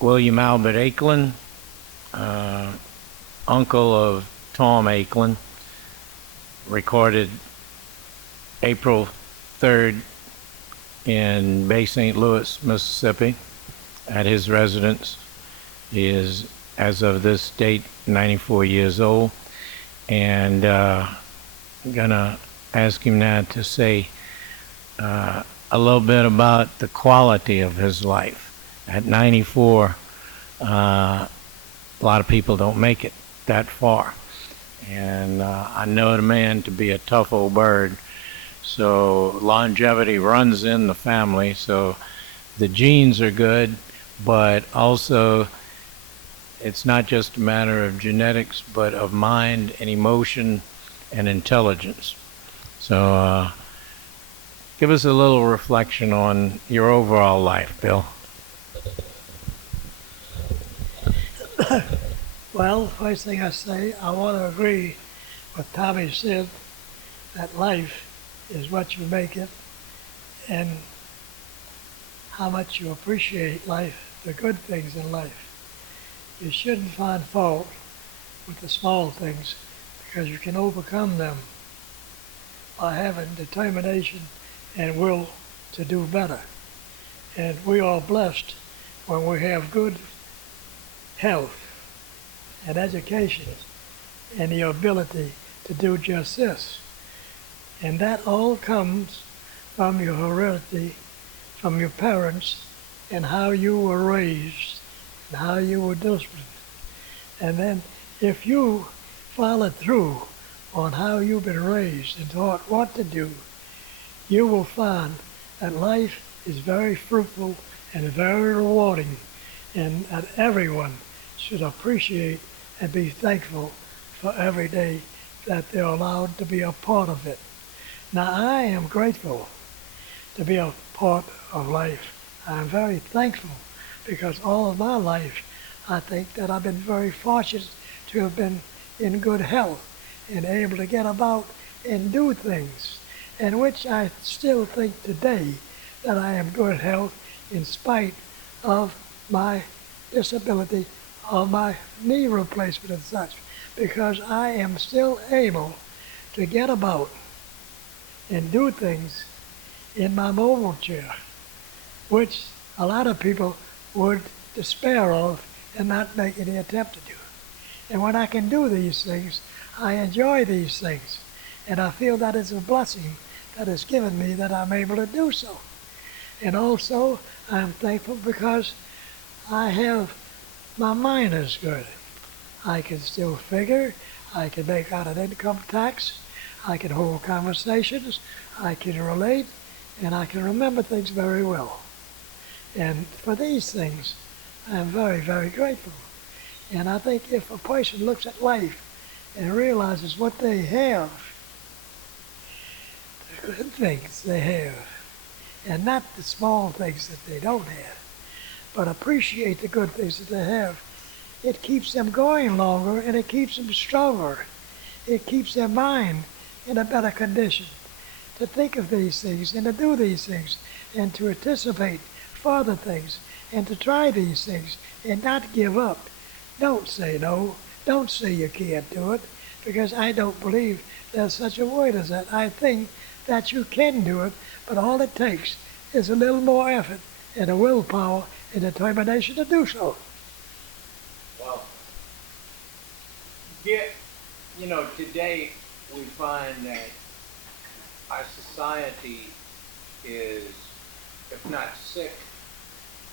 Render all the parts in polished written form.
William Albert Aicklen, uncle of Tom Aicklen, recorded April 3rd in Bay St. Louis, Mississippi, at his residence. He is, as of this date, 94 years old, and I'm gonna ask him now to say a little bit about the quality of his life. At 94, a lot of people don't make it that far, and I know the man to be a tough old bird. So longevity runs in the family. So the genes are good, but also it's not just a matter of genetics, but of mind and emotion and intelligence. So give us a little reflection on your overall life, Bill. Well, first thing I say, I want to agree with Tommy said that life is what you make it and how much you appreciate life, the good things in life. You shouldn't find fault with the small things because you can overcome them by having determination and will to do better. And we are blessed when we have good health and education and the ability to do just this. And that all comes from your heredity, from your parents, and how you were raised, and how you were disciplined. And then if you follow through on how you've been raised and taught what to do, you will find that life is very fruitful and very rewarding, and that everyone should appreciate and be thankful for every day that they're allowed to be a part of it. Now, I am grateful to be a part of life. I'm very thankful because all of my life, I think that I've been very fortunate to have been in good health and able to get about and do things, in which I still think today that I am good health in spite of my disability of my knee replacement and such, because I am still able to get about and do things in my mobile chair, which a lot of people would despair of and not make any attempt to do. And when I can do these things, I enjoy these things, and I feel that it's a blessing that is given me that I'm able to do so. And also, I'm thankful because I have, my mind is good. I can still figure, I can make out an income tax, I can hold conversations, I can relate, and I can remember things very well. And for these things, I'm very, very grateful. And I think if a person looks at life and realizes what they have, the good things they have, and not the small things that they don't have, but appreciate the good things that they have, it keeps them going longer and it keeps them stronger. It keeps their mind in a better condition to think of these things and to do these things and to anticipate further things and to try these things and not give up. Don't say no. Don't say you can't do it, because I don't believe there's such a word as that. I think that you can do it, but all it takes is a little more effort and a willpower and determination to do so. Well, yeah, today we find that our society is, if not sick,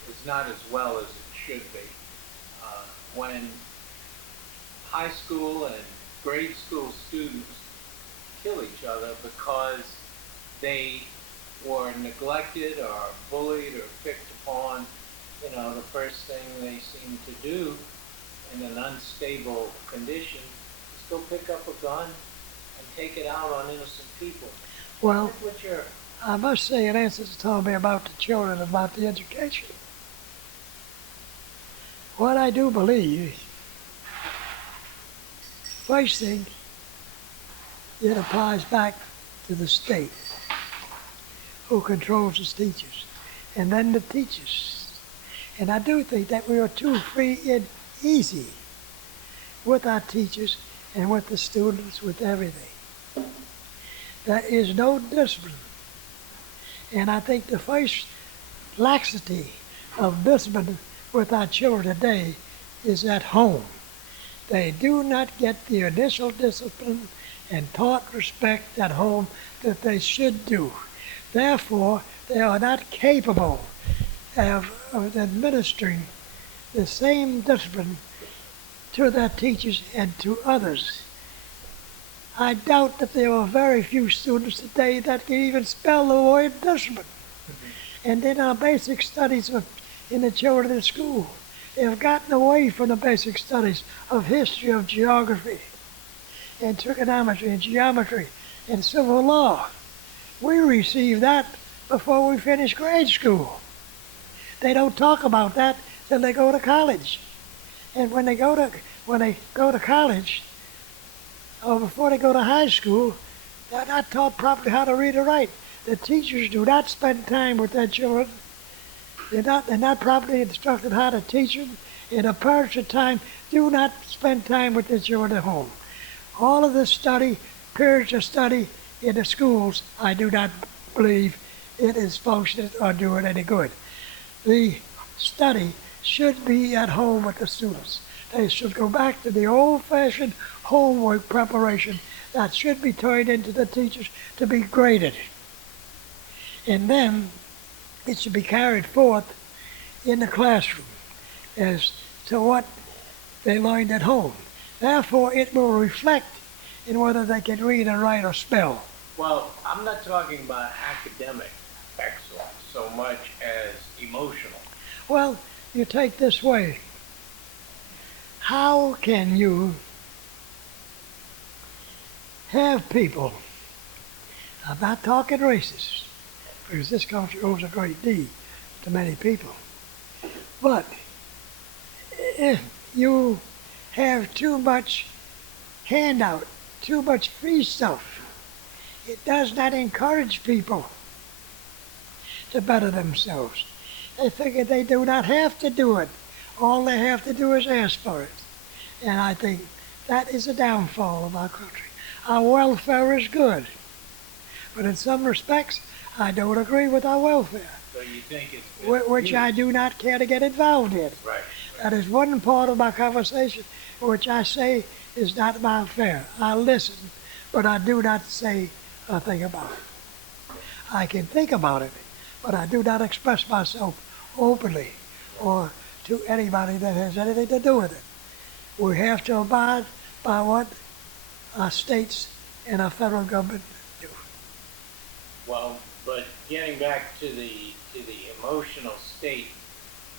is not as well as it should be. When high school and grade school students kill each other because they were neglected or bullied or picked upon, the first thing they seem to do in an unstable condition is go pick up a gun and take it out on innocent people. Well, What's your... I must say, in answer to tell me about the children, about the education, what I do believe, first thing, it applies back to the state, who controls the teachers, and then the teachers. And I do think that we are too free and easy with our teachers and with the students, with everything. There is no discipline. And I think the first laxity of discipline with our children today is at home. They do not get the initial discipline and taught respect at home that they should do. Therefore, they are not capable of administering the same discipline to their teachers and to others. I doubt that there are very few students today that can even spell the word discipline. And then our basic studies in the children in school, they have gotten away from the basic studies of history, of geography, and trigonometry, and geometry, and civil law. We receive that before we finish grade school. They don't talk about that till they go to college. And when they go to college, or before they go to high school, they're not taught properly how to read or write. The teachers do not spend time with their children. They're not properly instructed how to teach them. And the parents at times do not spend time with their children at home. All of this study, periods of study in the schools, I do not believe it is functioning or doing any good. The study should be at home with the students. They should go back to the old-fashioned homework preparation that should be turned into the teachers to be graded. And then it should be carried forth in the classroom as to what they learned at home. Therefore, it will reflect in whether they can read and write or spell. Well, I'm not talking about academic excellence so much as emotional. Well, you take this way. How can you have people, I'm not talking racists, because this country owes a great deal to many people, but if you have too much handout, too much free stuff, it does not encourage people to better themselves. They figure they do not have to do it. All they have to do is ask for it. And I think that is a downfall of our country. Our welfare is good, but in some respects, I don't agree with our welfare. So you think it's which I do not care to get involved in. Right. That is one part of my conversation which I say is not my affair. I listen, but I do not say a thing about it. I can think about it, but I do not express myself openly or to anybody that has anything to do with it. We have to abide by what our states and our federal government do. Well, but getting back to the emotional state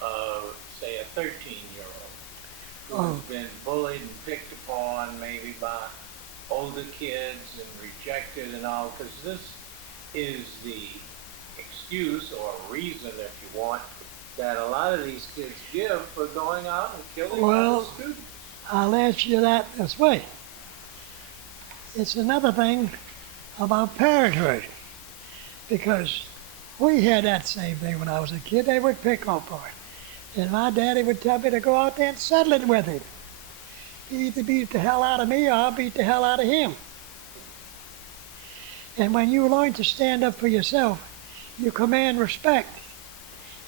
of, say, a 13-year-old who's been bullied and picked upon maybe by older kids and rejected and all, because this is the excuse or reason, if you want, that a lot of these kids give for going out and killing other students. I'll answer you that this way. It's another thing about parenthood, because we had that same thing when I was a kid. They would pick on it. And my daddy would tell me to go out there and settle it with him. He either beat the hell out of me or I'll beat the hell out of him. And when you learn to stand up for yourself, you command respect,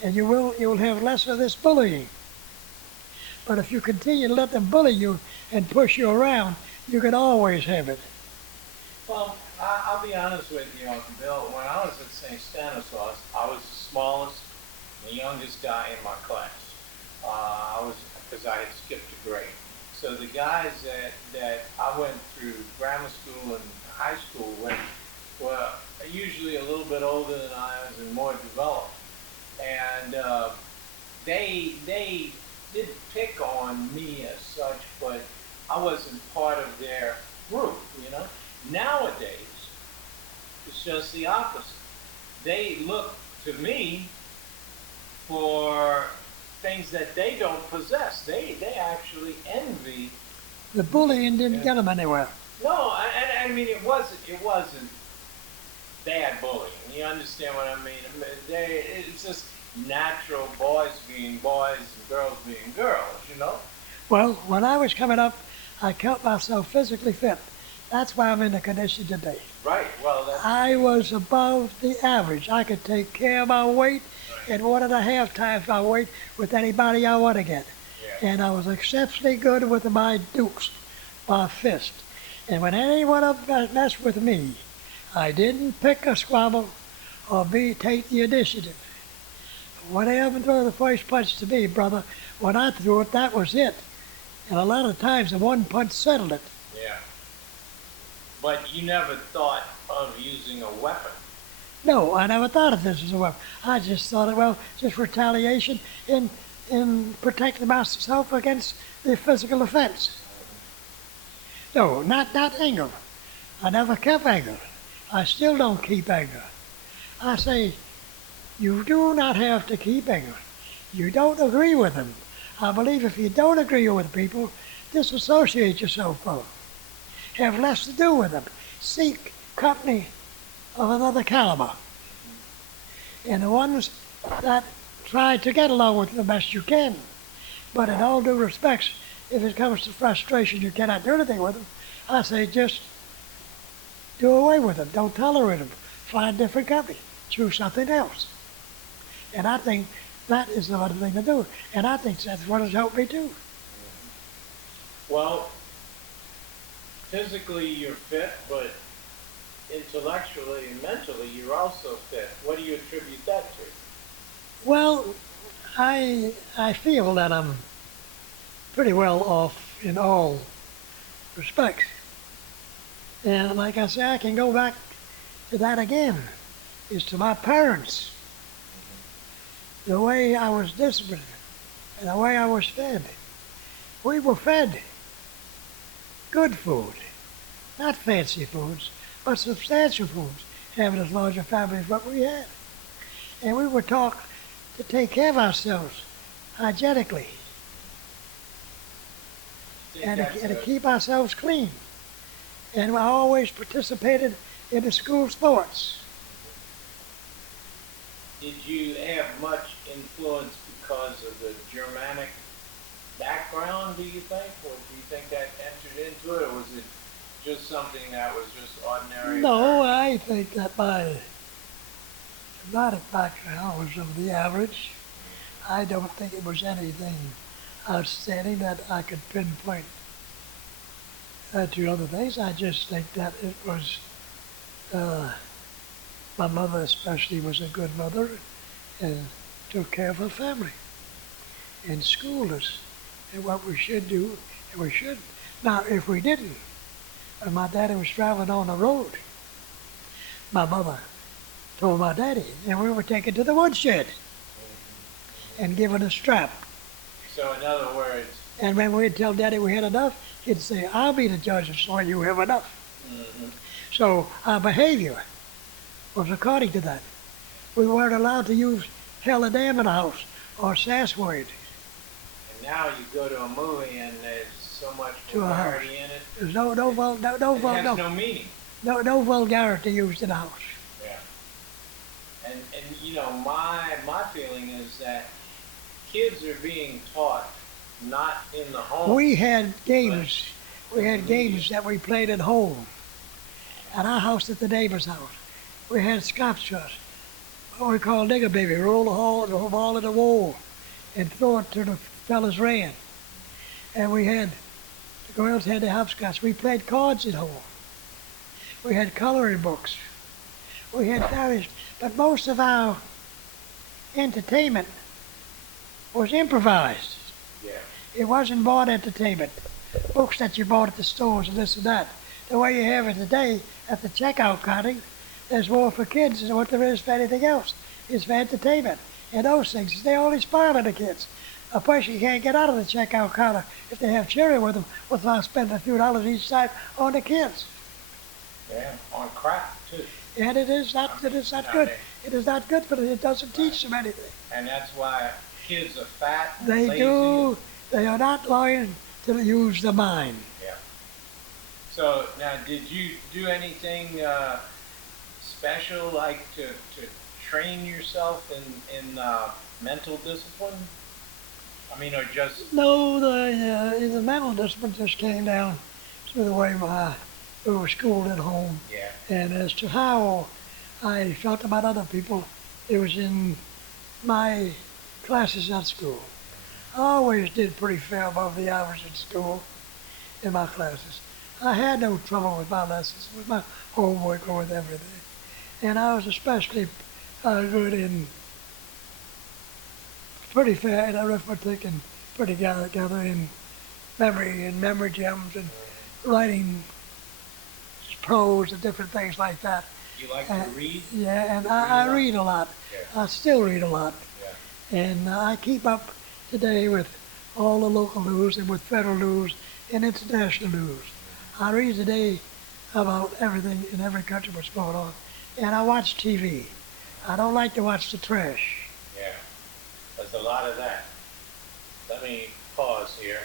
and you'll have less of this bullying. But if you continue to let them bully you and push you around, you can always have it. Well, I'll be honest with you, Uncle Bill. When I was at St. Stanislaus, I was the smallest, the youngest guy in my class. Because I had skipped a grade. So the guys that I went through grammar school and high school with were usually a little bit older than I was and more developed. And they didn't pick on me as such, but I wasn't part of their group, you know. Nowadays, it's just the opposite. They look to me for things that they don't possess. They actually envy. The bullying didn't get them anywhere. No, I mean it wasn't bad bullying. You understand what I mean? It's just natural boys being boys and girls being girls, you know? Well, when I was coming up, I kept myself physically fit. That's why I'm in the condition today. Right. Well, that's I was above the average. I could take care of my weight right. and 1.5 times my weight with anybody I want to get. Yeah. And I was exceptionally good with my dukes, my fist. And when anyone of them messed with me, I didn't pick a squabble or take the initiative. When they ever threw the first punch to me, brother, when I threw it, that was it. And a lot of times the one punch settled it. Yeah. But you never thought of using a weapon. No, I never thought of this as a weapon. I just thought it, well, just retaliation in protecting myself against the physical offense. No, not anger. I never kept anger. I still don't keep anger. I say, you do not have to keep anger. You don't agree with them. I believe if you don't agree with people, disassociate yourself from them. Have less to do with them. Seek company of another caliber. And the ones that try to get along with the best you can. But in all due respects, if it comes to frustration, you cannot do anything with them, I say just do away with them. Don't tolerate them. Find different company. Choose something else. And I think that is the other thing to do. And I think that's what has helped me too. Well, physically you're fit, but intellectually and mentally you're also fit. What do you attribute that to? Well, I feel that I'm pretty well off in all respects. And like I say, I can go back to that again, is to my parents. The way I was disciplined and the way I was fed. We were fed good food, not fancy foods, but substantial foods, having as large a family as what we had. And we were taught to take care of ourselves hygienically and to keep ourselves clean. And I always participated in the school sports. Did you have much influence because of the Germanic background, do you think? Or do you think that entered into it? Or was it just something that was just ordinary? No, I think that my Germanic background was of the average. I don't think it was anything outstanding that I could pinpoint to other things. I just think that it was, my mother especially was a good mother and took care of her family and schooled us and what we should do and we shouldn't. Now, if we didn't, when my daddy was traveling on the road, my mother told my daddy, and we were taken to the woodshed and given a strap. So in other words, and when we'd tell daddy we had enough, he'd say, I'll be the judge of when you have enough. mm-hmm. So our behavior was according to that. We weren't allowed to use hell a damn in the house or sass words. And now you go to a movie and there's so much To a house. vulgarity in it. There's no It has no meaning. no vulgarity used in the house. Yeah. And you know, my feeling is that kids are being taught not in the home. We had games. We had games that we played at home. At our house, at the neighbor's house. We had scotch-shots. What we call nigger baby. Roll the ball in the wall and throw it to the fellas ran. And we had, the girls had the hopscotch. We played cards at home. We had coloring books. We had various, but most of our entertainment was improvised. Yeah. It wasn't bought entertainment. Books that you bought at the stores and this and that. The way you have it today at the checkout counter, there's more for kids than what there is for anything else. It's for entertainment. And those things, they only spoiling the kids. A person can't get out of the checkout counter if they have children with them without spending a few dollars each time on the kids. Yeah, on crack too. And it is not good. It is not good for them. It doesn't teach them anything. And that's why kids are fat, They lazy. do. They are not learning to use the mind. Yeah. So now, did you do anything special, like to train yourself in mental discipline? I mean, or just No, the mental discipline just came down through the way we were schooled at home. yeah, And as to how I felt about other people, it was in my classes at school. I always did pretty fair above the average at school in my classes. I had no trouble with my lessons, with my homework, or with everything. And I was especially good in pretty fair in arithmetic and pretty together in memory gems and writing prose and different things like that. you like Uh, to read? yeah, and Read a I lot? read a lot. Yeah, I still read a lot. yeah. And I keep up today with all the local news and with federal news and international news. I read today about everything in every country what's going on. And I watch TV. I don't like to watch the trash. Yeah, there's a lot of that. Let me pause here.